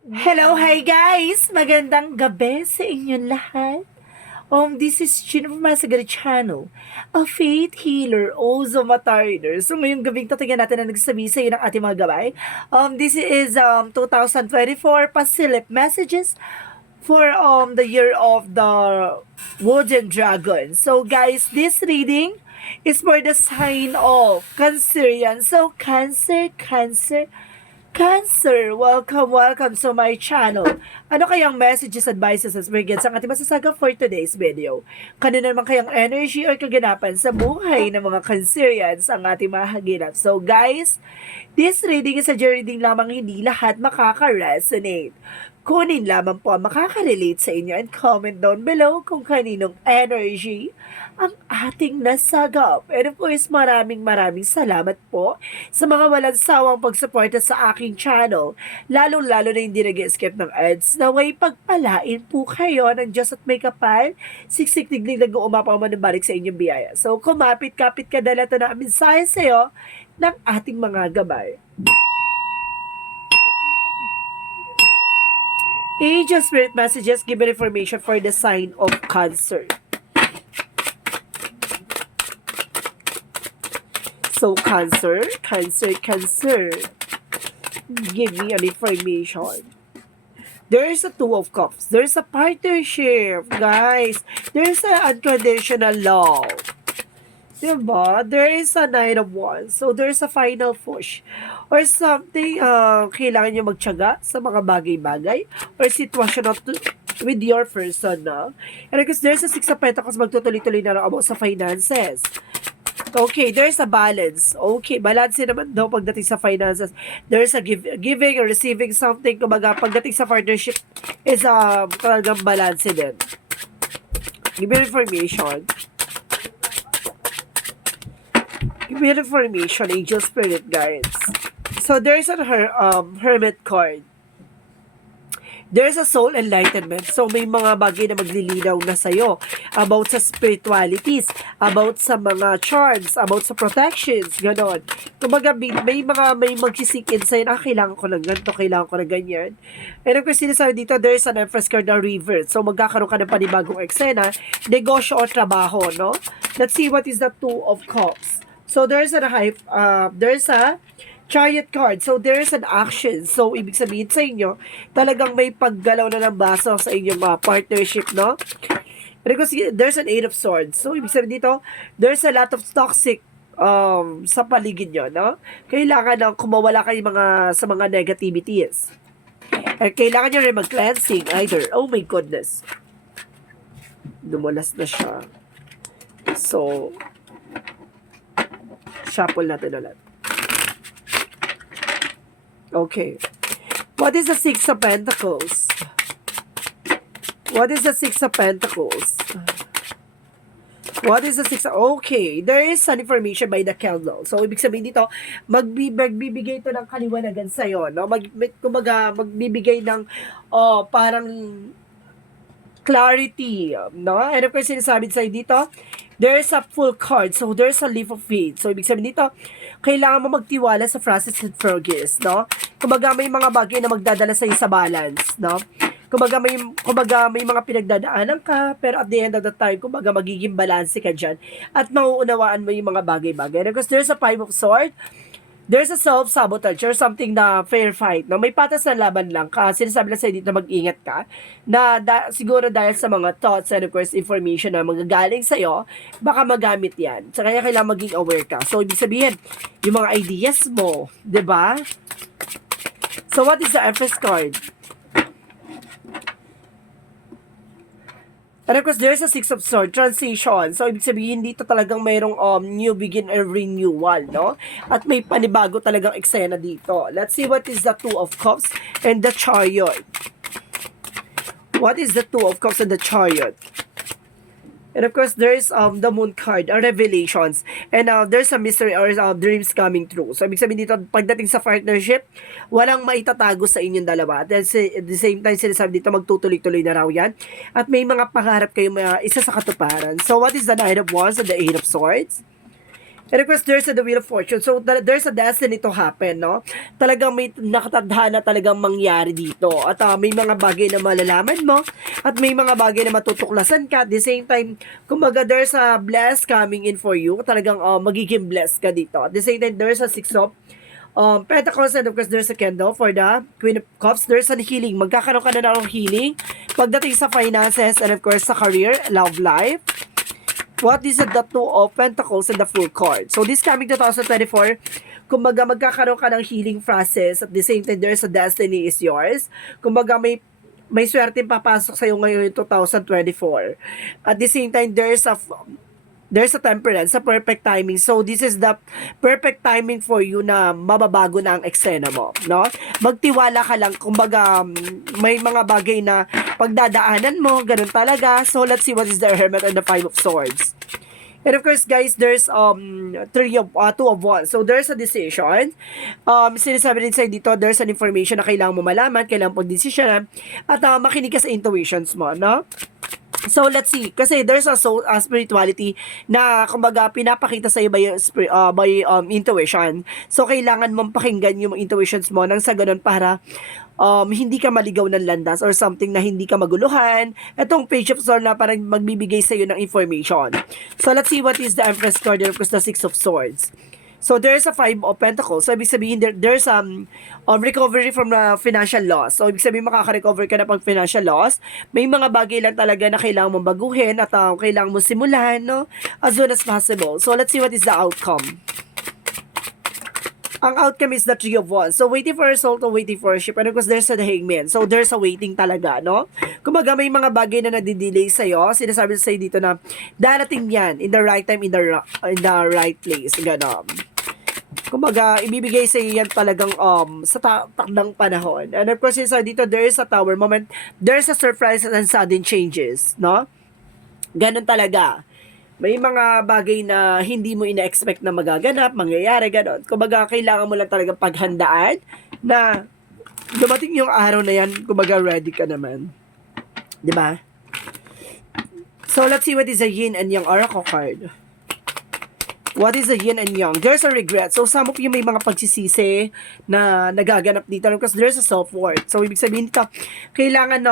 Hello, hi guys! Magandang gabi sa inyong lahat. This is Chin from Masagari Channel, a faith healer, also matarder. So ngayong gabing tatigyan natin na nagsasabi sa iyo ng ating mga gabay. This is 2024 Pasilip Messages for the year of the Wooden Dragon. So guys, this reading is for the sign of Cancerian. So Cancer, welcome to my channel. Ano kayang messages, advices, and spriggans ang ating masasaga for today's video? Kanina naman kayang energy or kaganapan sa buhay ng mga Cancerians ang ating mahagilap. So guys, this reading is a reading lamang, hindi lahat makaka-resonate. Kunin lamang po ang makaka-relate sa inyo and comment down below kung kaninong energy ang ating nasagap. And of course, maraming salamat po sa mga walang sawang pagsuporta sa aking channel. Lalo-lalo na hindi nag-skip ng ads. Naway pagpalain po kayo ng Diyos at may kapal. Siksik digdig nag-uumapaw manubalik sa inyong biyaya. So, kumapit-kapit ka dala ito na mensahe sa iyo ng ating mga gabay. Angel Spirit Messages given information for the sign of Cancer. So, Cancer. Give me an information. There's a Two of Cups. There's a partnership, guys. There's an unconditional love. Diba? There is a Nine of Wands. So, there's a final push. Or something, kailangan nyo magtiyaga sa mga bagay-bagay or sitwasyon with your person, no? And because there's a Six of Pentacles, magtutuloy-tuloy na lang about sa finances. Okay, there's a balance. Okay, balance naman daw pagdating sa finances. There's a giving or receiving something. Kumbaga, pagdating sa partnership is talagang balance din. Give me information. Give me information, Angel Spirit Guides. So, there's a Hermit card. There's a soul enlightenment. So, may mga bagay na maglilinaw na sa'yo about sa spiritualities, about sa mga charms, about sa protections, ganon. Kumbaga, may magsisink in sa'yo na kailangan ko ng ganito, kailangan ko ng ganyan. And of course, sinasabi dito, there's an Empress card na reverse. So, magkakaroon ka ng panibagong eksena, negosyo o trabaho, no? Let's see what is the Two of Cups. So, there's a Chariot card. So, there's an action. So, ibig sabihin sa inyo, talagang may paggalaw na ng baso sa inyong partnership, no? Because there's an Eight of Swords. So, ibig sabihin dito, there's a lot of toxic sa paligid nyo, no? Kailangan na kumawala kayo sa mga negativities. Kailangan nyo rin mag-cleansing either. Oh my goodness. Dumulas na siya. So, shuffle natin ulit. Okay. What is the Six of Pentacles? What is the Six of Pentacles? What is the Six of... Okay. There is an information by the candle. So, ibig sabihin dito, magbibigay ito ng kaliwanagan sa'yo, no? Magbibigay ng parang clarity, no? And of course, sinasabi sa'yo dito, there's a full card. So, there's a leaf of faith. So, ibig sabihin dito, kailangan mo magtiwala sa Francis and Fergus, no? Kumbaga, may mga bagay na magdadala sa'yo sa balance, no? Kumbaga, may mga pinagdadaanan ka, pero at the end of the time, kumbaga, magiging balance ka dyan. At mauunawaan mo yung mga bagay-bagay. Because there's a Five of Swords, there's a self-sabotage or something na fair fight. No? May patas na laban lang. Kasi sinasabi lang sa'yo dito mag-ingat ka. Na siguro dahil sa mga thoughts and of course information na magagaling sa'yo, baka magamit yan. So, kaya kailangan maging aware ka. So, ibig sabihin, yung mga ideas mo, ba? Diba? So, what is the Empress card? And of course, there's a Six of Swords, transition. So, ibig sabihin dito talagang mayroong new begin and renewal, no? At may panibago talagang eksena dito. Let's see what is the Two of Cups and the Chariot. What is the Two of Cups and the Chariot? And of course, there's the Moon card, revelations. And there's a mystery or dreams coming true. So, ibig sabihin dito, pagdating sa partnership, walang maitatago sa inyong dalawa. At the same time, sinasabi dito, magtutuloy-tuloy na raw yan. At may mga pangarap kayo isa sa katuparan. So, what is the Nine of Wands and the Eight of Swords? And of course, there's the Wheel of Fortune. So, there's a destiny to happen, no? Talagang may nakatadhana talagang mangyari dito. At may mga bagay na malalaman mo. At may mga bagay na matutuklasan ka. At the same time, kumbaga, there's a bless coming in for you. Talagang magiging blessed ka dito. At the same time, there's a Six of Pentacles, and of course, there's a candle for the Queen of Cups. There's a healing. Magkakaroon ka na ng healing pagdating sa finances and of course, sa career, love life. What is the Two of Pentacles and the Full card? So, this coming 2024, kumbaga magkakaroon ka ng healing process. At the same time, there's a destiny is yours. Kumbaga may swerte papasok sa'yo ngayon in 2024. At the same time, there's a temperance, a perfect timing. So, this is the perfect timing for you na mababago na ang eksena mo, no? Magtiwala ka lang, kumbaga, may mga bagay na pagdadaanan mo, ganun talaga. So, let's see what is the Hermit and the Five of Swords. And of course, guys, there's Two of Wands. So, there's a decision. Sinasabi din sa'yo dito, there's an information na kailangan mo malaman, kailangan mo decision, at makinig ka sa intuitions mo, no? So, let's see. Kasi there's a soul, spirituality na, kumbaga, pinapakita sa'yo by intuition. So, kailangan mong pakinggan yung intuitions mo nang sa ganun para hindi ka maligaw ng landas or something na hindi ka maguluhan. Itong Page of Swords na parang magbibigay sa'yo ng information. So, let's see what is the Empress card and of course the Six of Swords. So, there's a Five of Pentacles. So, ibig sabihin, there's recovery from financial loss. So, ibig sabihin, makaka-recover ka na pag financial loss. May mga bagay lang talaga na kailangan mong baguhin at kailangan mong simulan, no? As soon as possible. So, let's see what is the outcome. Ang outcome is the Three of Wands. So, waiting for a result or waiting for a ship. And of course, there's a Hangman. So, there's a waiting talaga, no? Kumbaga, may mga bagay na nadidelay sa'yo. Sinasabi sa'yo dito na darating yan in the right time, in the right place. Ganon. Kumbaga, ibibigay sa iyo yan talagang sa takdang panahon. And of course, dito, there is a tower moment. There's a surprise and sudden changes, no? Ganon talaga. May mga bagay na hindi mo ina-expect na magaganap, mangyayari, ganon. Kumbaga, kailangan mo lang talagang paghandaan na dumating yung araw na yan, kumbaga, ready ka naman. Diba? So, let's see what is the Yin and Yang Oracle card. What is the Yin and Yang? There's a regret. So, some of you may mga pagsisisi na nagaganap dito because there's a self-worth. So, ibig sabihin dito, kailangan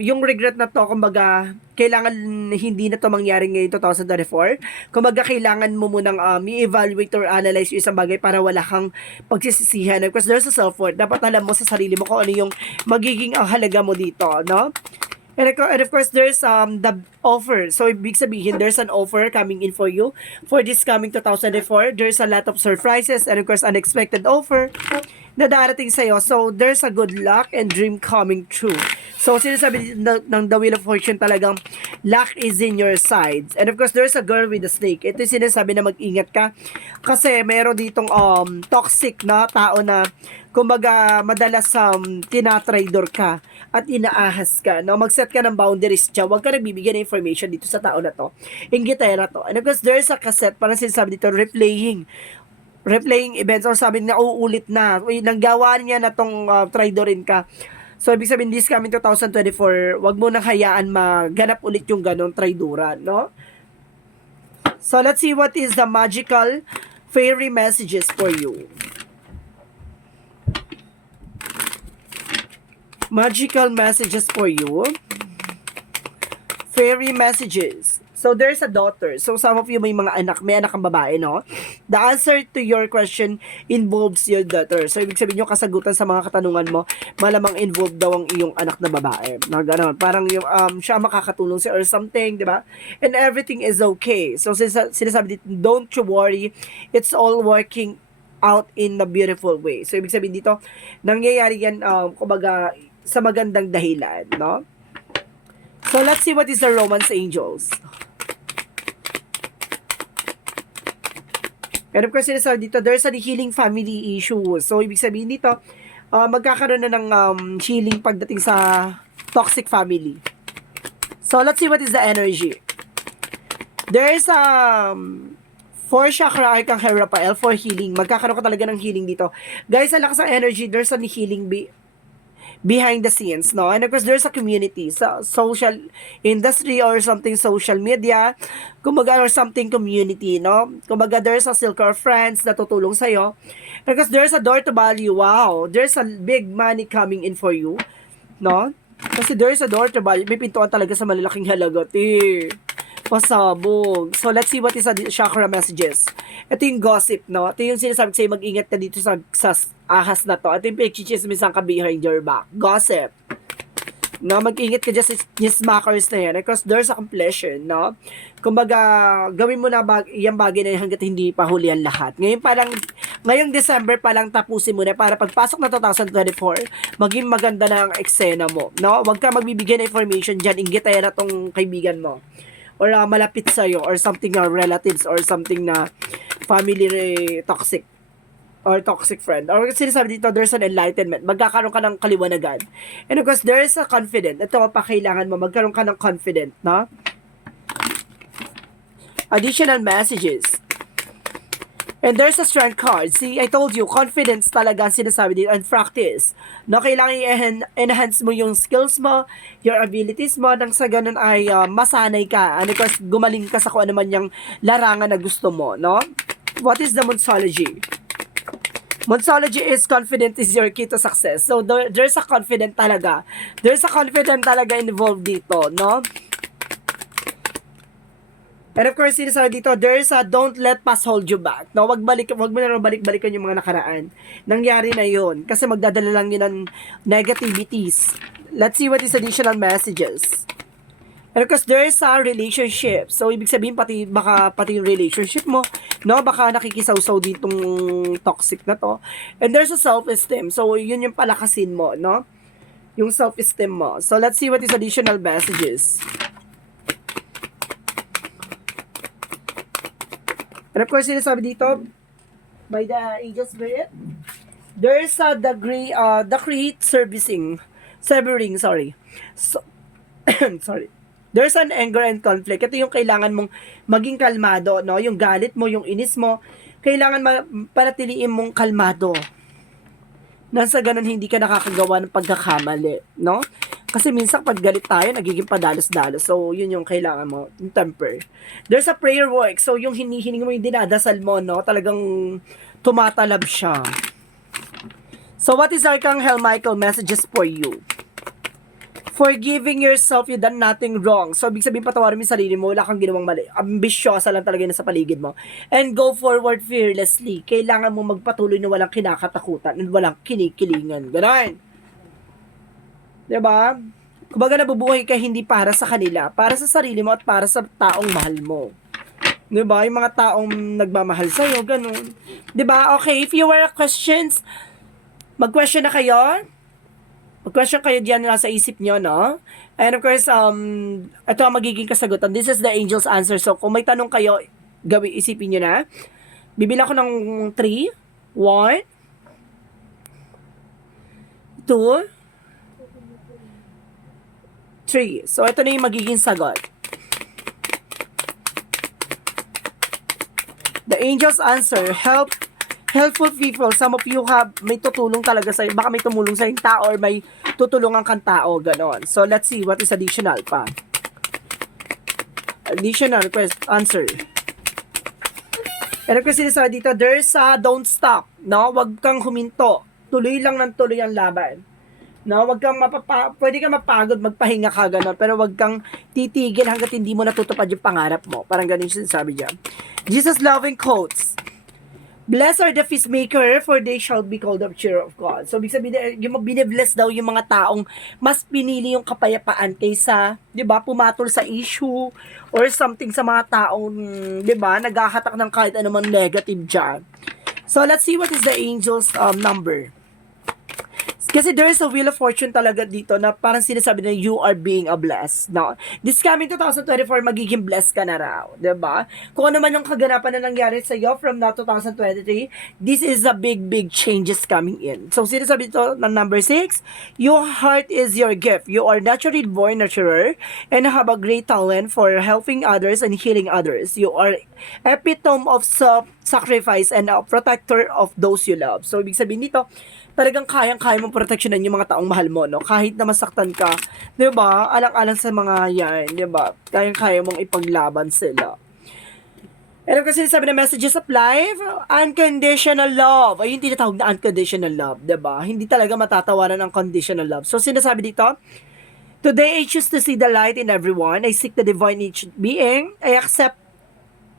yung regret na to, kumbaga, kailangan hindi na to mangyari ngayon 2024. Kumbaga, kailangan mo munang i-evaluate or analyze yung isang bagay para wala kang pagsisisihan. Because there's a self-worth. Dapat alam mo sa sarili mo kung ano yung magiging halaga mo dito, no? And of course, there's the offer. So, ibig sabihin, there's an offer coming in for you for this coming 2024. There's a lot of surprises and of course, unexpected offer na darating sa'yo. So, there's a good luck and dream coming true. So, sinasabi ng The Wheel of Fortune talagang luck is in your sides. And of course, there's a girl with a snake. Ito yung sinasabi na mag-ingat ka kasi meron ditong toxic na tao na kumbaga madalas tinatraidor ka at inaahas ka. No? Mag-set ka ng boundaries dyan. Huwag ka nagbibigay ng information dito sa tao na to. Inggitera to. And of course, there's a cassette. Parang sinasabi dito, replaying events or sabi na uulit na. Uy, nanggawa niya na tong traidorin ka. So, ibig sabihin, this coming 2024, wag mo nang hayaan maganap ulit yung ganong traidoran, no? So, let's see what is the magical fairy messages for you. Magical messages for you. Fairy messages. So, there's a daughter. So, some of you may mga anak. May anak kang babae, no? The answer to your question involves your daughter. So, ibig sabihin yung kasagutan sa mga katanungan mo, malamang involved daw ang iyong anak na babae. Na gano'n. Parang yung siya makakatulong siya or something, di ba? And everything is okay. So, sinasabi dito, don't you worry. It's all working out in a beautiful way. So, ibig sabihin dito, nangyayari yan, kumbaga, sa magandang dahilan, no? So, let's see what is the Romance Angels. And of course, sinasabi dito, there's a healing family issue. So, ibig sabihin dito, magkakaroon na ng healing pagdating sa toxic family. So, let's see what is the energy. There's 4 chakra Arcangel Raphael for healing. Magkakaroon ka talaga ng healing dito. Guys, ang lakas ng energy. There's a healing behind the scenes, no? And of course, there's a community sa social industry or something social media, kumbaga, or something community, no? Kumbaga, there's a circle of friends na tutulong sa'yo. Because there's a door to value, wow, there's a big money coming in for you, no? Kasi there's a door to value, may pintuan talaga sa malalaking halaga, pasabog. So, let's see what is the chakra messages. Ito yung gossip, no? Ito yung sinasabi ko sa'yo, mag-ingat ka dito sa ahas na to. Ito yung pagchichismisan ka behind your back. Gossip. No, mag-ingat ka dyan sa chismakers na yan. Because there's a completion, no? Kumbaga, gawin mo na yung bagay na yan hanggat hindi pa huli ang lahat. Ngayong December pa lang tapusin mo na para pagpasok na 2024, maging maganda na ang eksena mo, no? Huwag ka magbibigay ng information dyan, inggit na tong kaibigan mo. Or malapit sa'yo, or something na relatives, or something na family toxic, or toxic friend. Or sinasabi dito, there's an enlightenment. Magkakaroon ka ng kaliwanagan. And of course, there is a confident. Ito pa kailangan mo, magkaroon ka ng confident, no? Additional messages. And there's a strength card. See, I told you, confidence talaga ang sinasabi dito, and practice. No, kailangan i-enhance mo yung skills mo, your abilities mo, nang sa ganun ay masanay ka. And of course, gumaling ka sa kung ano man yung larangan na gusto mo, no? What is the Monsology? Monsology is confident is your key to success. So, there's a confident talaga. There's a confident talaga involved dito, no? And of course, sinasabi dito, there's a don't let past hold you back. No, wag mo na balik-balikan yung mga nakaraan. Nangyari na yun. Kasi magdadala lang yun ng negativities. Let's see what is additional messages. And of course, there's a relationship. So, ibig sabihin, baka pati yung relationship mo, no, baka nakikisaw-saw ditong toxic na to. And there's a self-esteem. So, yun yung palakasin mo, no? Yung self-esteem mo. So, let's see what is additional messages. And of course, sinasabi dito, by the Angel Spirit, there's a decree severing, sorry. So, sorry. There's an anger and conflict. Ito yung kailangan mong maging kalmado, no? Yung galit mo, yung inis mo, kailangan panatiliin mong kalmado. Nasa ganun, hindi ka nakakagawa ng pagkakamali, no? Kasi minsan pag galit tayo, nagiging padalos-dalos. So, yun yung kailangan mo, yung temper. There's a prayer work. So, yung hinihiling mo, yung dinadasal mo, no? Talagang tumatalab siya. So, what is Archangel Michael messages for you? Forgiving yourself, you done nothing wrong. So, ibig sabihin, patawarin mo yung sarili mo, wala kang ginawang mali. Ambisyosa lang talaga yun sa paligid mo. And go forward fearlessly. Kailangan mo magpatuloy na walang kinakatakutan and walang kinikilingan. Ganon. Diba? Kumbaga nabubuhay ka hindi para sa kanila, para sa sarili mo at para sa taong mahal mo. Diba? Yung mga taong nagmamahal sa'yo, ganun. Diba? Okay, if you were questions, mag-question na kayo. Mag-question kayo diyan na sa isip nyo, no? And of course, ito ang magiging kasagutan. This is the angel's answer. So, kung may tanong kayo, isipin nyo na. Bibila ko ng 3, 1, 2, 3. So, ito na yung magiging sagot. The angel's answer, helpful people. Some of you may tutulong talaga sa'yo. Baka may tumulong sa'yo tao or may tutulungan kang tao. Ganon. So, let's see what is additional pa. Additional answer. And of course, sinasabi dito, there's a don't stop. No? Wag kang huminto. Tuloy lang ng tuloy ang laban. No, wag kang pwede kang mapagod, magpahinga ka gano'n, pero wag kang titigil hangga't hindi mo natutupad yung pangarap mo. Parang ganun yung sinasabi diyan. Jesus loving quotes. Blessed are the peacemaker, for they shall be called the cheer of God. So, ibig sabihin, yung binibless daw yung mga taong mas pinili yung kapayapaan kaysa, di ba, pumatol sa issue or something sa mga taong, di ba, naghahatak ng kahit anumang negative dyan. So, let's see what is the angel's number. Kasi there is a wheel of fortune talaga dito na parang sinasabi na you are being a blessed. No? This coming 2024, magiging blessed ka na raw. Diba? Kung ano man yung kaganapan na nangyari sa iyo from now 2023, this is a big changes coming in. So, sinasabi dito na number 6, your heart is your gift. You are naturally born nurturer and have a great talent for helping others and healing others. You are epitome of self-sacrifice and a protector of those you love. So, ibig sabihin dito, talagang kayang-kaya mong proteksyonan yung mga taong mahal mo, no? Kahit na masaktan ka, 'di ba? Alang-alang sa mga yan, 'di ba? Kayang-kaya mong ipaglaban sila. Alam kasi sabi ng messages of life, unconditional love. Ay, yung tinatawag na unconditional love, 'di ba? Hindi talaga matatawaran ang conditional love. So, sinasabi dito, today I choose to see the light in everyone. I seek the divine in each being. I accept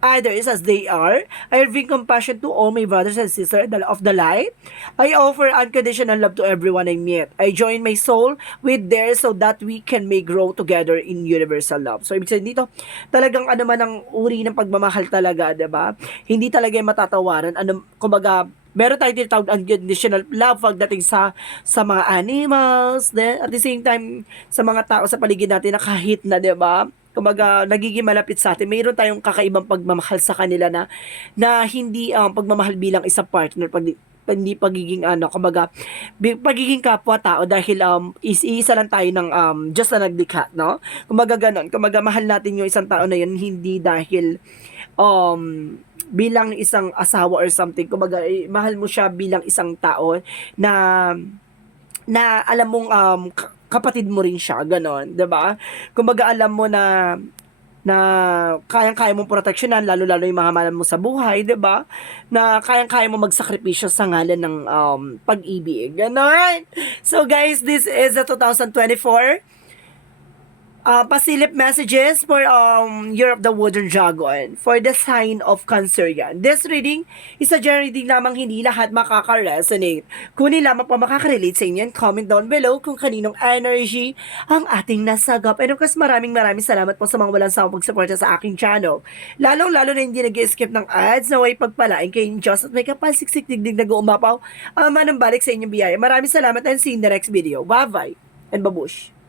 others as they are. I bring compassion to all my brothers and sisters of the light. I offer unconditional love to everyone I meet. I join my soul with theirs so that we can may grow together in universal love. So, ibig sabihin dito, talagang ano man ang uri ng pagmamahal talaga, 'di ba? Hindi talaga yung matatawaran. Ano, kumbaga, meron tayong tinatawag unconditional love pagdating sa mga animals, then at the same time sa mga tao sa paligid natin na kahit na, 'di ba? Kumbaga, nagiging malapit sa atin. Mayroon tayong kakaibang pagmamahal sa kanila na hindi pagmamahal bilang isang partner, hindi pagiging kumbaga, pagiging kapwa-tao dahil isa lang tayo ng Diyos na naglikha, no? Kumbaga ganon. Kumbaga, mahal natin yung isang tao na yun, hindi dahil bilang isang asawa or something. Kumbaga, mahal mo siya bilang isang tao na alam mong kapatid mo rin siya, ganon, 'di ba? Kumbaga alam mo na kayang-kaya mong proteksyonan, lalo-lalo yung mga mahal mo sa buhay, 'di ba? Na kayang-kaya mo magsakripisyo sa ngalan ng pag-ibig. Ganon. So guys, this is the 2024 pasilip messages for Year of the Wooden Dragon for the sign of Cancer yan. This reading is a general reading lamang, hindi lahat makaka-resonate. Kunin lamang pa makaka-relate sa inyo, comment down below kung kaninong energy ang ating nasagap. And of course, maraming salamat po sa mga walang sawang pagsuporta sa aking channel. Lalong-lalo na hindi nag-skip ng ads, naway pagpalain kayong Diyos at may kapal-siksik digdig nag-uumapaw. Manang balik sa inyong biyaya. Maraming salamat and see you in the next video. Bye-bye and babush!